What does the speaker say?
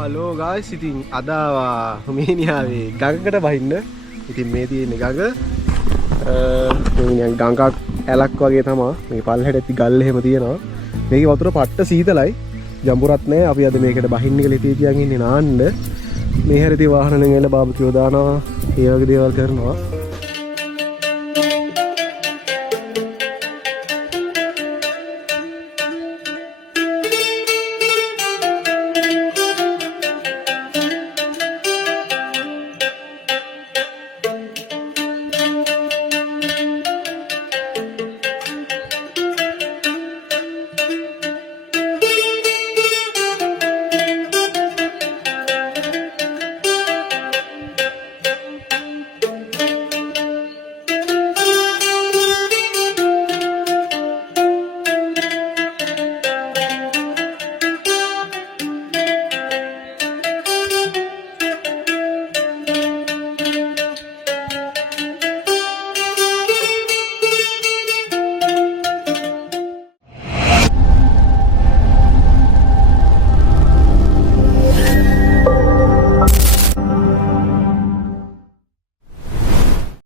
Hello ගායිස් ඉතින් අද හුමේනියාවේ ගඟකට බහින්න. ඉතින් මේ තියෙන්නේ ගඟක් ඇලක් වගේ තමයි. මේ පල්ලෙහාට ඇති ගල් එහෙම තියෙනවා. මේකේ වතුර පට්ට සීතලයි. ජම්බුරත් නැහැ. අපි අද මේකට බහින්න කියලා ඉතින් තියන් ඉන්නේ නාන්න. මේ හැරේ තියෙන වාහන නෙල බාබකියෝ දානවා. ඒ වගේ දේවල් කරනවා.